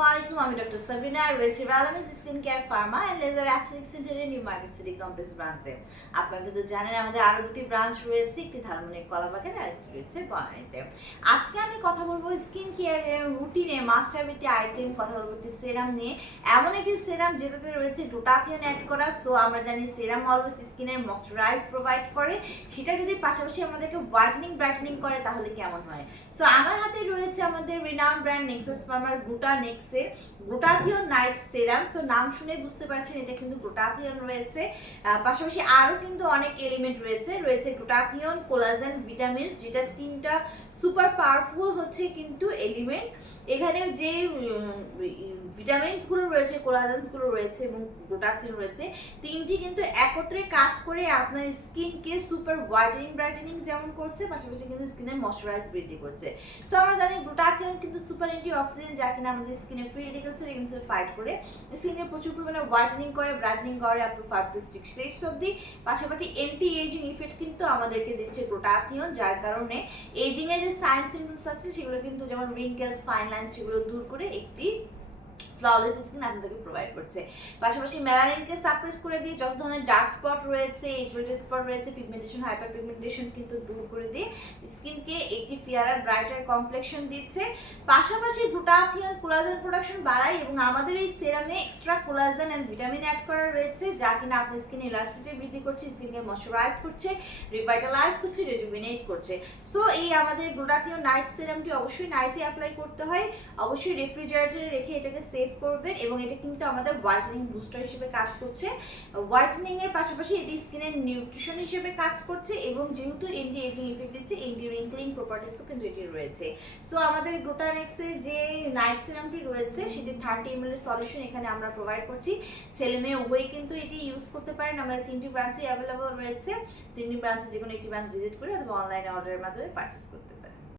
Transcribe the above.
আসসালামু আলাইকুম, আমি ডক্টর সাবিনা রয়েছে রালামিস skin care pharma and laser aesthetic সেন্টারের নিউ মার্কেট সিটি কমপ্লেক্স ব্রাঞ্চে। আপনারা কিন্তু জানেন আমাদের আরো দুটি ব্রাঞ্চ রয়েছে, একটি ধানমন্ডি কলাবাগানে আর একটি রয়েছে বনানীতে। আজকে আমি কথা বলবো স্কিন কেয়ারের রুটিনে মাস্ট হ্যাভ একটি আইটেম, কথা বলবো একটি সেরাম নিয়ে। এমন একটি সেরাম যেটাতে রয়েছে গ্লুটাথিয়ন অ্যাড করা। সো আমরা জানি সেরাম অলওয়েজ স্কিনের ময়শ্চারাইজ প্রোভাইড করে, সেটা যদি পাশাপাশি আমাদেরকে হোয়াইটেনিং ব্রাইটেনিং করে তাহলে কেমন হয়। সো আমার হাতে রয়েছে আমাদের রিনাউন্ড ব্র্যান্ড নেক্সাস ফার্মার গ্লুটানেক্সের গ্লুটাথিয়ন নাইট সেরাম। সো নাম শুনে বুঝতে পারছেন এটা কিন্তু গ্লুটাথিয়ন রয়েছে, পাশাপাশি আরও কিন্তু অনেক এলিমেন্ট রয়েছে গ্লুটাথিয়ন, কোলাজেন, ভিটামিনস, যেটা তিনটা সুপার পাওয়ারফুল হচ্ছে কিন্তু এলিমেন্ট। এখানে যে ভিটামিনসগুলো রয়েছে, কোলাজেন্সগুলো রয়েছে এবং গ্লুটাথিয়ন রয়েছে, তিনটি কিন্তু একত্রে কাজ করে আপনার স্কিনকে সুপার হোয়াইটেনিং ব্রাইটেনিং যেমন করছে, পাশাপাশি কিন্তু স্কিনের ময়শ্চারাইজ বৃদ্ধি করছে। সো আমরা জানি গ্লুটাথিয়ন কিন্তু সুপার অ্যান্টি অক্সিডেন্ট, যা কিনা আমাদের স্কিনের ফ্রি রেডিক্যালস এগেইনস্ট ফাইট করে, স্কিনে প্রচুর পরিমাণে হোয়াইটেনিং করে, ব্রাইটেনিং করে আপ টু 5 to 6 shades অবধি। পাশাপাশি অ্যান্টি এজিং ইফেক্ট কিন্তু আমাদেরকে দিচ্ছে গ্লুটাথিয়ন, যার কারণে এজিং এর যে সাইন সিম্পটমস আছে সেগুলো কিন্তু যেমন রিঙ্কেলস, ফাইন লাইনস সেগুলো দূর করে একটি ফ্ললেস স্কিন আপনাদেরকে প্রোভাইড করছে। পাশাপাশি মেলানিনকে সাপ্রেস করে দিয়ে যত ধরনের ডার্ক স্পট রয়েছে, এজরেটেড স্পট রয়েছে, পিগমেন্টেশন, হাইপার পিগমেন্টেশন কিন্তু দূর করে দিয়ে স্কিনকে একটি ফেয়ার ব্রাইটার কমপ্লেকশন দিচ্ছে। পাশাপাশি গ্লুটাথিয়ন কোলাজেন প্রোডাকশন বাড়ায় এবং আমাদের এই সেরামে extra collagen and vitamin add করা রয়েছে, যা কিনা আপনার স্কিন ইলাস্টিসিটি বৃদ্ধি করছে, স্কিনকে ময়শ্চারাইজ করছে, রিভাইটালাইজ করছে, রেজুভিনেট করছে। সো এই আমাদের গ্লুটাথিয়ন নাইট সেরামটি অবশ্যই নাইটে অ্যাপ্লাই করতে হয়, অবশ্যই রেফ্রিজারেটরে রেখে এটাকে সেভ করবেন এবং এটা কিন্তু আমাদের হোয়াইটেনিং বুস্টার হিসেবে কাজ করছে। হোয়াইটেনিং এর পাশাপাশি এটি স্কিনের নিউট্রিশন হিসেবে কাজ করছে এবং যেহেতু এন্টি এজিং ইফেক্ট দিচ্ছে, এন্টি রিঙ্কলিং প্রপার্টিসও কিন্তু এটি রয়েছে। সো আমাদের গ্লুটানেক্সের যে নাইট সিরামটি রয়েছে সেটি 30 ml এর সলিউশন এখানে আমরা প্রোভাইড করছি। ছেলে মেয়ে উভয়ই কিন্তু এটি ইউজ করতে পারেন। আমাদের 3টি ব্রাঞ্চে অ্যাভেলেবল রয়েছে, 3টি ব্রাঞ্চে যে কোনো একটি ব্রাঞ্চ ভিজিট করে অথবা অনলাইনে অর্ডারের মাধ্যমে পারচেস করতে পারেন।